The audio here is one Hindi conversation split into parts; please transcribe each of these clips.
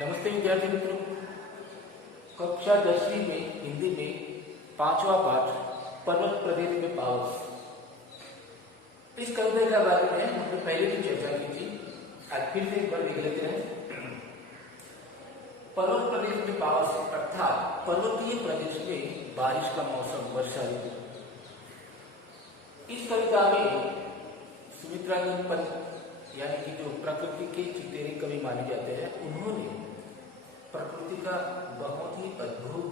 नमस्ते विद्यार्थी मित्रों। कक्षा 10वीं में हिंदी में 5वां पाठ पर्वत प्रदेश में पावस। इस कविता के बारे में हमने पहले भी चर्चा की थी, आज फिर से एक बार देख लेते हैं। पर्वत प्रदेश में पावस अर्थात पर्वतीय प्रदेश में बारिश का मौसम, वर्षा ऋतु। इस कविता में सुमित्रानंद पंत यानी कि जो प्रकृति के चितेरे कवि माने जाते हैं, उन्होंने प्रकृति का बहुत ही अद्भुत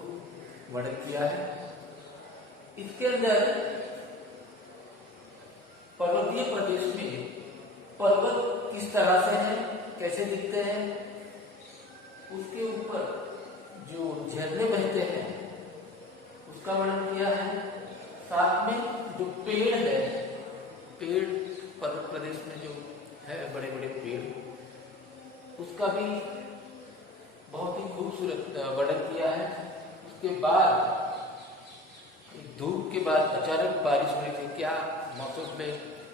वर्णन किया है। इसके अंदर पर्वतीय प्रदेश में पर्वत किस तरह से हैं, कैसे दिखते हैं, उसके ऊपर जो झरने बहते हैं उसका वर्णन किया है। साथ में जो पेड़ है, पेड़ पर्वत प्रदेश में जो है बड़े बड़े पेड़, उसका भी बहुत ही खूबसूरत वर्णन किया है। उसके बाद धूप के बाद अचानक बारिश होने से क्या मौसम में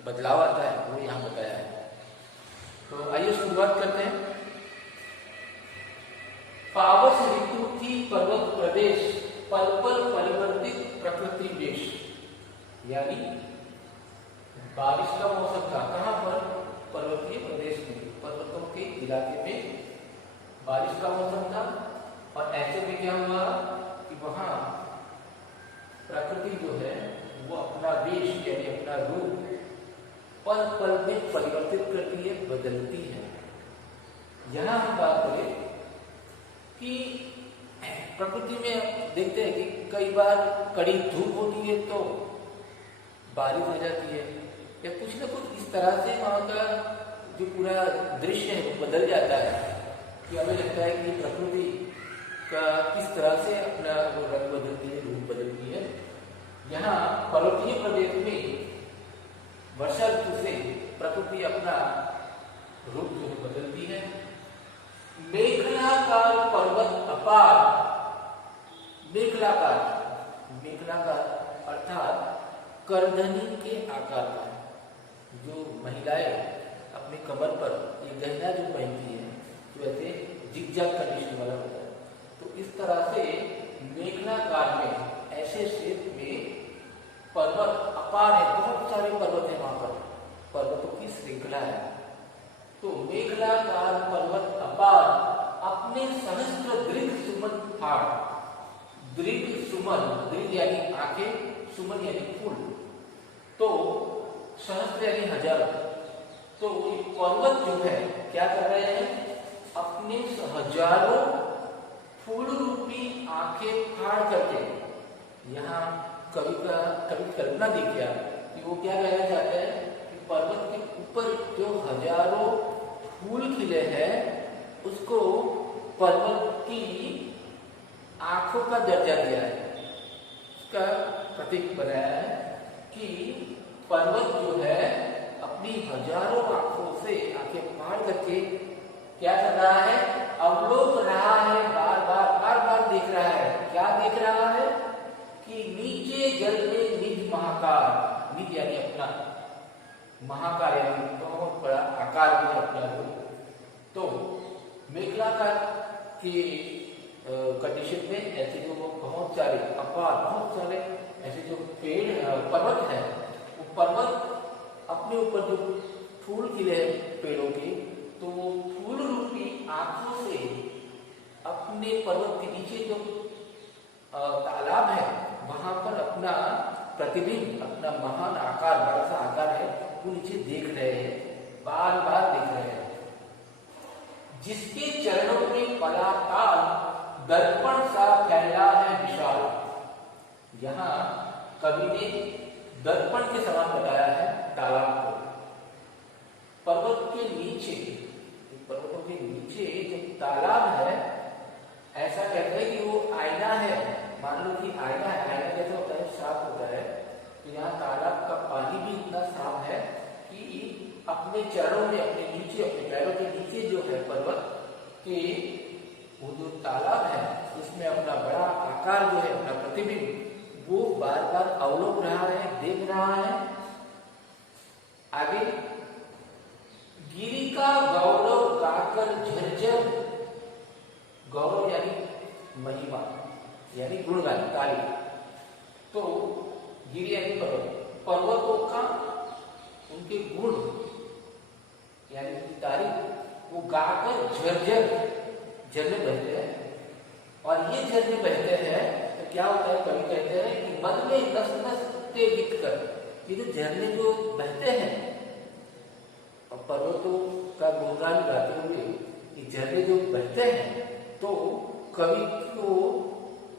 बदलाव आता है वो यहाँ बताया है। तो आइए शुरुआत करते हैं। पावस ऋतु की पर्वत प्रदेश पल पल परिवर्तित प्रकृति वेश, यानी बारिश का मौसम था कहाँ पर, पर्वतीय प्रदेश में, पर्वतों के इलाके में बारिश का मौसम था। और ऐसे में क्या हुआ कि वहां प्रकृति जो है वो अपना वेश यानी अपना रूप पल पल में परिवर्तित करती है, बदलती है। यहां हम बात करें कि प्रकृति में देखते हैं कि कई बार कड़ी धूप होती है तो बारिश हो जाती है, या कुछ न कुछ इस तरह से वहां का जो पूरा दृश्य है वो बदल जाता है कि हमें लगता है कि प्रकृति का किस तरह से अपना वो रंग बदलती है, रूप बदलती है। यहाँ पर्वतीय प्रदेश में वर्षा ऋतु से प्रकृति अपना रूप जो है बदलती है। मेखलाकार पर्वत अपार, मेखलाकार, मेखलाकार अर्थात करधनी के आकार का, जो महिलाएं अपने कमर पर ये गहना जो पहनती है तो ऐसे जिगजैग कंडीशन वाला होता है। तो इस तरह से मेखलाकार में ऐसे शेप में पर्वत अपार है, बहुत सारे पर्वत है वहां पर, पर्वतों की श्रृंखला है। तो मेखलाकार पर्वत अपार अपने सहस्त्र दृढ़ सुमन फाड़, दृढ़ सुमन, दृढ़ यानी आंखें, सुमन यानी फूल, तो सहस्त्र यानी हजार। तो ये पर्वत जो है क्या कर रहे हैं, अपने हजारों फूल रूपी आंखें फाड़ करके, यहाँ कवि कल्पना देखिए कि वो क्या कहना चाहते हैं कि पर्वत के ऊपर जो हजारों फूल खिले हैं उसको पर्वत की आंखों का दर्जा दिया है, उसका प्रतीक बनाया है कि पर्वत जो है अपनी हजारों आंखों से आंखें फाड़ करके क्या कर रहा है, अवलोक रहा है, बार बार देख रहा है। क्या देख रहा है कि नीचे जल में निज महाकार, निज यानी अपना, महाकार यानी बहुत बड़ा आकार में अपना रूप। तो मेखलाकार की कंडीशन में ऐसे जो बहुत सारे अपार, बहुत सारे ऐसे जो पेड़ पर्वत है, वो पर्वत अपने ऊपर जो फूल खिले हैं पेड़ों के, तो वो फूल रूपी आंखों से अपने पर्वत के नीचे जो तालाब है वहां पर अपना प्रतिबिंब, अपना महान आकार, बड़ा सा आकार है वो नीचे देख रहे हैं, बार बार देख रहे हैं। जिसके चरणों में पलाताल दर्पण सा फैला है विशाल, यहाँ कवि ने दर्पण के समान बताया है तालाब को। पर्वत के नीचे, पर्वतों के नीचे जो तालाब है, ऐसा कहते हैं कि वो आईना है। मान लो कि आईना है, आईना कैसा होता है, साफ होता है। तो यहाँ तालाब का पानी भी इतना साफ है कि अपने चरणों में, अपने नीचे, अपने पैरों के नीचे जो है पर्वत के वो जो तालाब है उसमें अपना बड़ा आकार जो है, अपना प्रतिबिंब वो बार बार अवलोक रहा है, देख रहा है। आगे गिरी का गौरव गाकर झरझर गौरव यानी महिमा यानी गुणगान तारीफ। तो गिरि यानी पर्वत, पर्वतों का उनके गुण यानी तारीफ वो गाकर झरझर झरने बहते हैं। और ये झरने बहते हैं तो क्या होता है, कवि कहते हैं कि मन में नस नस उत्तेजित कर, ये जो झरने जो बहते हैं और पर्वतों का गुणगान गाते हुए ये झरने जो बहते हैं तो कवि को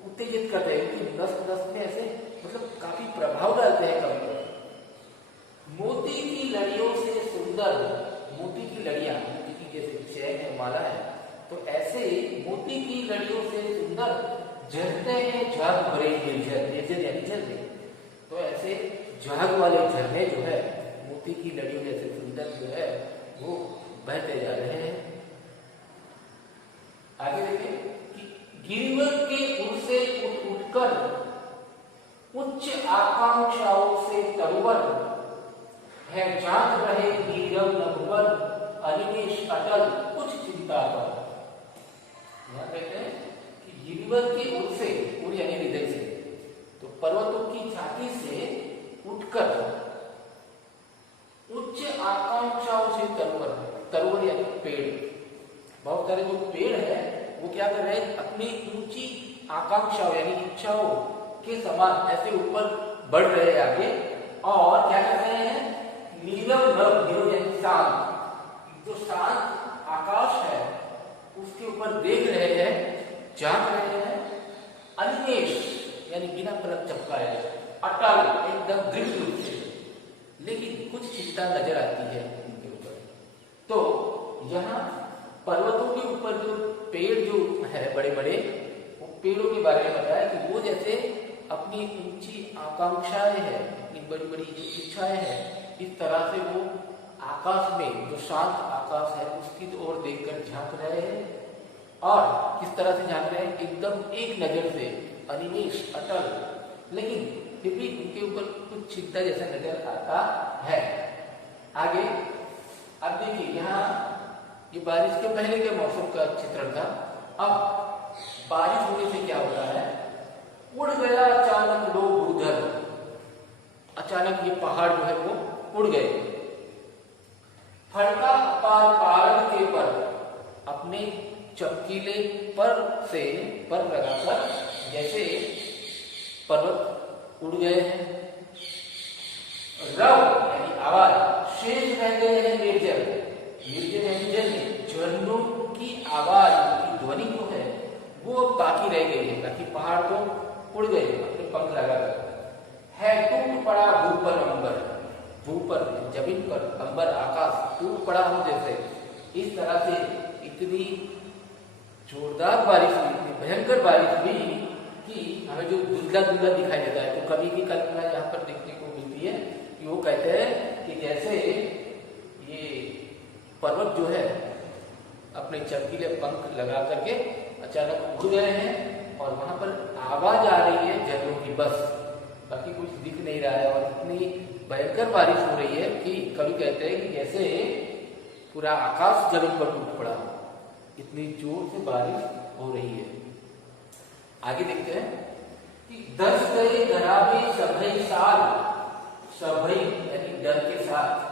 उत्तेजित करते हैं कि नस नस में ऐसे मतलब काफी प्रभाव डालते हैं कवि पर। मोती की लड़ियों से सुंदर, मोती की लड़ियां, मोती की जैसे चैन है माला है, तो ऐसे मोती की लड़ियों से सुंदर झरते हैं झाग भरे निर्जर, निर्जर यानी झरने। तो ऐसे झाग वाले झरने जो है मोती की लड़ियों जैसे सुंदर जो है वो बहते जा रहे हैं। आगे देखिए कि गिरिवर के उर से उठ उठकर उच्च आकांक्षाओं से तरुवर है जात रहे नीरव नभुवर अनिमेष अटल कुछ चिंता पर। यहाँ कहते हैं कि गिरिवर के उर से, उर यानी हृदय से, तो पर्वतों की छाती से उठकर उच्च आकांक्षाओं से तरुवर, तरुवर यानी पेड़, बहुत सारे जो पेड़ है वो क्या कर रहे हैं, अपनी ऊंची आकांक्षाओं यानी इच्छाओं के समान ऐसे ऊपर बढ़ रहे हैं आगे, और क्या कर रहे हैं, नीलम नभ, नीलम यानी शांत, जो शांत आकाश है उसके ऊपर देख रहे हैं, झांक रहे हैं। अनिमेष यानी बिना पलक झपकाए, अटल एकदम दृढ़ रूप से, लेकिन कुछ चिंता नजर आती है उनके ऊपर। तो यहाँ पर्वतों के ऊपर जो पेड़ जो है बड़े बड़े, वो पेड़ों के बारे में बताया कि वो जैसे अपनी ऊंची आकांक्षाएं हैं, अपनी बड़ी बड़ी जो इच्छाएं हैं, इस तरह से वो आकाश में जो शांत आकाश है उसकी ओर देखकर झांक रहे हैं। और किस तरह से झांक रहे हैं, एकदम एक नजर से, अनिमेष अटल, लेकिन फिर भी उनके ऊपर कुछ चिंता जैसा नजर आता है। आगे अब देखिए, यहाँ ये बारिश के पहले के मौसम का चित्रण था। अब बारिश होने से क्या होता है, उड़ गया अचानक लोग उधर, अचानक ये पहाड़ जो है वो उड़ गए। फड़का पार पारद के पर, अपने चमकीले पर से पर लगाकर जैसे पर्वत उड़ गए हैं। रव यानी आवाज, शेष रह गए हैं निर्जर, निर्जर यानी जल, झरनों की आवाज की ध्वनि जो है वो बाकी रह गई है, ताकि पहाड़ तो उड़ गए अपने पंख लगाकर। है टूट पड़ा भूपर अंबर, भूपर जमीन पर, अंबर आकाश टूट पड़ा हो जैसे, इस तरह से इतनी जोरदार बारिश हुई, इतनी भयंकर बारिश हुई कि हमें जो धुंधला धुंधला दिखाई देता है। तो कवि की कल्पना यहाँ पर देखने को मिलती है कि वो कहते हैं कि जैसे ये पर्वत जो है अपने चमकीले पंख लगा करके अचानक उड़ गए हैं और वहां पर आवाज आ रही है झरनों की, बस बाकी कुछ दिख नहीं रहा है। और इतनी भयंकर बारिश हो रही है कि कवि कहते हैं कि जैसे पूरा आकाश जमीन पर टूट पड़ा, इतनी जोर से बारिश हो रही है। आगे देखते हैं कि दस गए घरावे सभई साल, सभई यानी डर के साथ,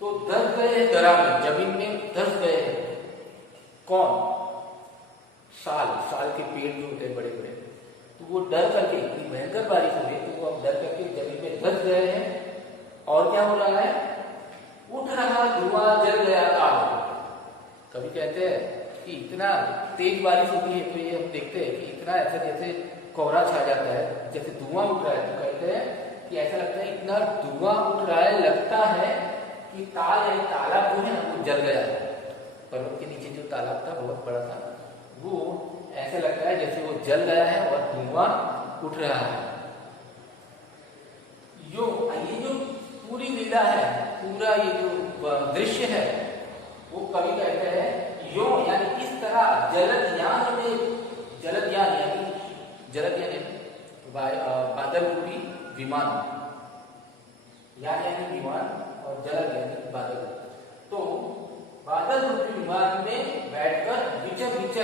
तो दस गए घरावे जमीन में धस गए, कौन, साल, साल के पेड़ जो होते हैं बड़े बड़े, तो वो डर करके, इतनी भयंकर बारिश हो रही है तो वो अब डर करके जमीन में धस गए हैं। और क्या हो रहा है, उठ रहा धुआं जल गया ताल। कभी कहते हैं कि इतना तेज बारिश होती है तो ये हम देखते हैं कि इतना ऐसा जैसे कोहरा छा जाता है, जैसे धुआं उठ रहा है, तो कहते हैं कि ऐसा लगता है इतना धुआं उठ रहा है, लगता है कि ताल यानी तालाब जो है वो जल गया है। पर्वत के नीचे जो तालाब था बहुत बड़ा था, वो ऐसा लगता है जैसे वो जल गया है और धुआं उठ रहा है। ये जो पूरी लीला है, पूरा ये जो दृश्य है, वो कवि कहते हैं यो यानी इस तरह जलदयान में, जलदयान यानी बादल रूपी विमान, यानी विमान और जलद यानी बादल, तो बादल रूपी विमान में बैठकर विचर विचर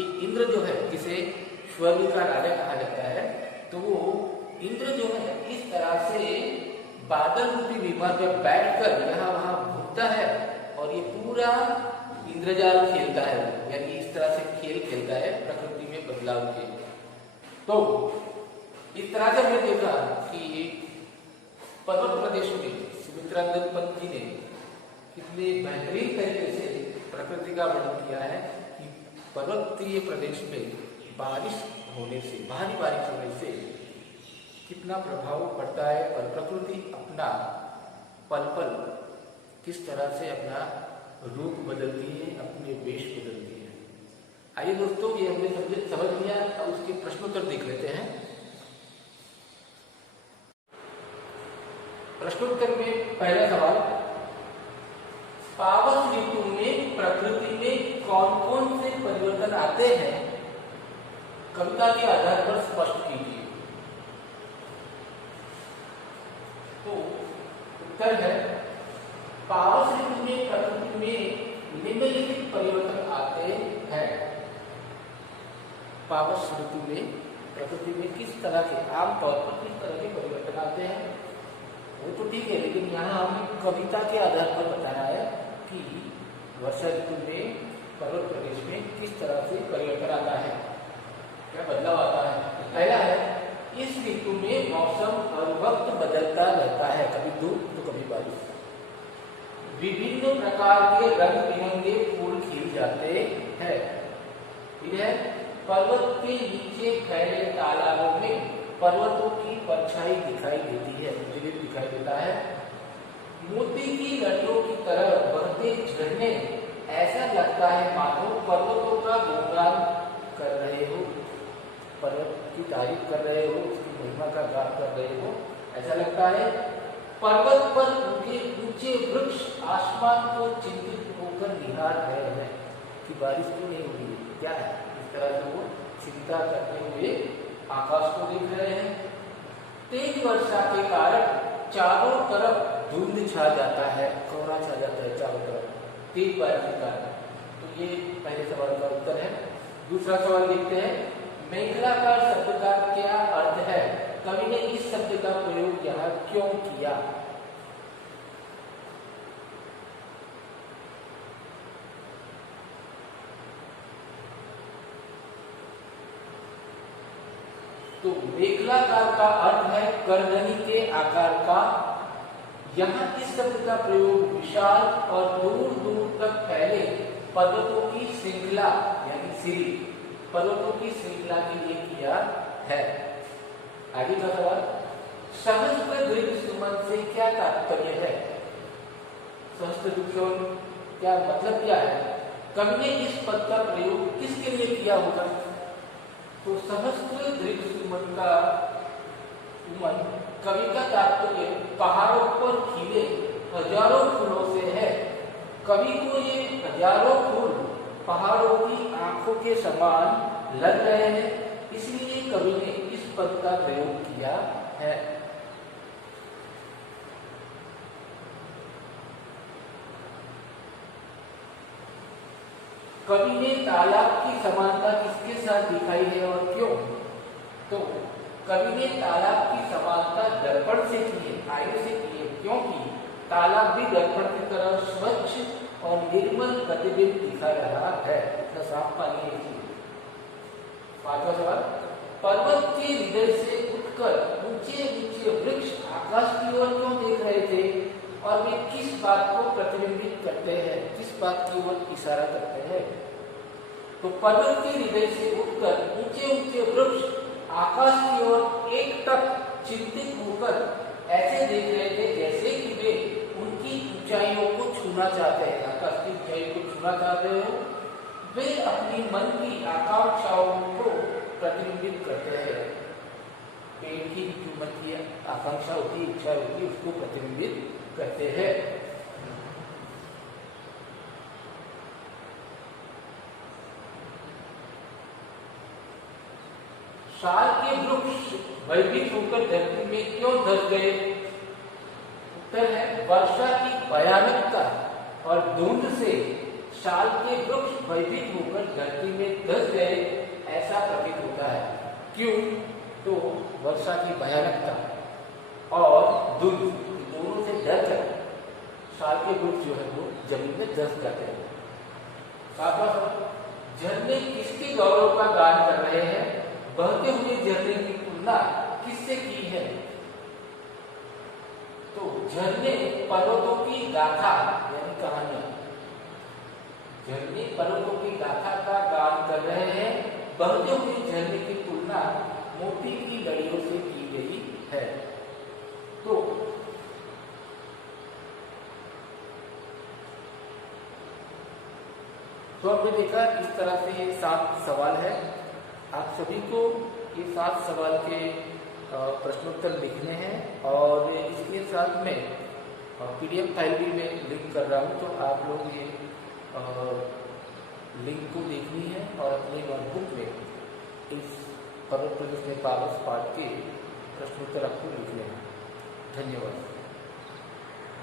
ये इंद्र जो है, जिसे स्वर्ग का राजा कहा जाता है, तो वो इंद्र जो है इस तरह से बादल रूपी विमान पर बैठकर यहाँ वहां घूमता है और ये पूरा इंद्रजाल खेलता है, यानी इस तरह से खेल खेलता है प्रकृति में बदलाव के। तो इस तरह से हमने देखा कि पर्वत प्रदेश में सुमित्रानंद पंत जी ने कितने बेहतरीन तरीके से प्रकृति का वर्णन किया है कि पर्वतीय प्रदेश में बारिश होने से, भारी बारिश होने से कितना प्रभाव पड़ता है और प्रकृति अपना पल पल किस तरह से अपना रूप बदलती है, अपने वेश बदलती है। आइए दोस्तों, ये हमने समझ लिया, अब उसके प्रश्नोत्तर देख लेते हैं। प्रश्नोत्तर में पहला सवाल, पावस ऋतु में प्रकृति में कौन कौन से परिवर्तन आते हैं, कविता के आधार पर स्पष्ट कीजिए। तो उत्तर है, पावस ऋतु में प्रकृति में निम्नलिखित परिवर्तन आते हैं। पावस ऋतु में प्रकृति में किस तरह के, आमतौर पर किस तरह के परिवर्तन आते हैं वो तो ठीक है, लेकिन यहाँ हमने कविता के आधार पर बताया है कि वर्षा ऋतु में पर्वत प्रदेश में किस तरह से परिवर्तन आता है, क्या बदलाव आता है। पहला है, इस ऋतु में मौसम हर वक्त बदलता रहता है, कभी धूप तो कभी बारिश। विभिन्न प्रकार के रंग बिरंगे फूल खिल जाते हैं। फिर है, पर्वत के नीचे फैले तालाबों में पर्वतों की परछाई दिखाई देती है, प्रतिबिंब दिखाई देता है। मोती की लड़ियों की तरह बहते झरने, ऐसा लगता है मानो पर्वतों का गुणगान कर रहे हो, पर्वत की तारीफ कर रहे हो, उसकी महिमा का गान कर रहे हो, ऐसा लगता है। पर्वत पर उनके ऊंचे वृक्ष आसमान को चिंतित होकर निहार रहे हैं कि बारिश क्यों नहीं हो रही, क्या है, इस तरह से वो चिंता करते हुए आकाश को देख रहे हैं। तेज वर्षा के कारण चारों तरफ धुंध छा जाता है, कोहरा छा जाता है चारों तरफ, तेज बारिश के कारण। तो ये पहले सवाल का उत्तर है। दूसरा सवाल देखते हैं, मेघलाकार शब्द का क्या अर्थ है, कवि ने इस शब्द का प्रयोग यहाँ क्यों किया। तो मेघलाकार का अर्थ है करधनी के आकार का। यहाँ इस शब्द का प्रयोग विशाल और दूर दूर तक फैले पर्वतों की श्रृंखला यानी सीरी, पर्वतों की श्रृंखला के लिए किया है। आगे का सवाल, सहस्त्र दीर्घ सुमन से क्या तात्पर्य है। सहस्त्र दीर्घ सुमन क्या मतलब क्या है, कवि ने इस पद का प्रयोग किसके लिए किया होगा। तो सहस्त्र दीर्घ सुमन का कवि का तात्पर्य पहाड़ों पर खिले हजारों फूलों से है। कवि को ये हजारों फूल पहाड़ों की आंखों के समान लग रहे हैं, इसलिए कवि ने इस पद का प्रयोग किया है। कवि ने तालाब की समानता किसके साथ दिखाई है और क्यों। तो कवि ने तालाब की समानता दर्पण से की है, आयु से की है, क्योंकि तालाब भी दर्पण की तरह स्वच्छ और निर्मल प्रतिबिंब दिखा रहा है, इतना साफ पानी है। पांचवा सवाल, पर्वत के हृदय से उठकर ऊंचे ऊंचे वृक्ष आकाश की ओर क्यों देख रहे थे और वे किस बात को प्रतिबिंबित करते हैं, किस बात की ओर इशारा करते हैं। तो पर्वत के हृदय से उठकर ऊंचे ऊंचे वृक्ष आकाश की ओर एक तक चिंतित होकर ऐसे देख रहे थे जैसे कि वे उनकी ऊंचाइयों को छूना चाहते हैं, आकाश की ऊंचाई को छूना चाहते हो। वे अपनी मन की आकांक्षाओं को प्रतिबिंबित करते हैं। पेड़ की जो मन की आकांक्षा होती है, इच्छा होती है, उसको प्रतिबिंबित करते हैं। साल के वृक्ष भयभीत होकर धरती में क्यों धस गए। उत्तर है, वर्षा की भयानकता और धुंध से साल के वृक्ष भयभीत होकर धरती में धंस गए ऐसा प्रतीत होता है। क्यों? तो वर्षा की भयानकता और धुंध दोनों से डर कर साल के वृक्ष जो है वो जमीन में धंस जाते हैं। झरने किसके गौरव का गान कर रहे हैं? बहते हुए झरने की तुलना किससे की है? तो झरने पर्वतों की गाथा यानी कहानी, झरने पर्वतों की गाथा का गान कर रहे हैं। बहते हुए झरने की तुलना मोती की लड़ियों से की गई है। तो हमने देखा इस तरह से ये 7 सवाल है। आप सभी को ये 7 सवाल के प्रश्नोत्तर लिखने हैं और इसके साथ में PDF फाइल भी मैं लिंक कर रहा हूँ, तो आप लोग ये लिंक को देखनी है और अपने नोटबुक में इस पर्वत प्रदेश में पारस पाठ के प्रश्नोत्तर आपको लिखने हैं। धन्यवाद।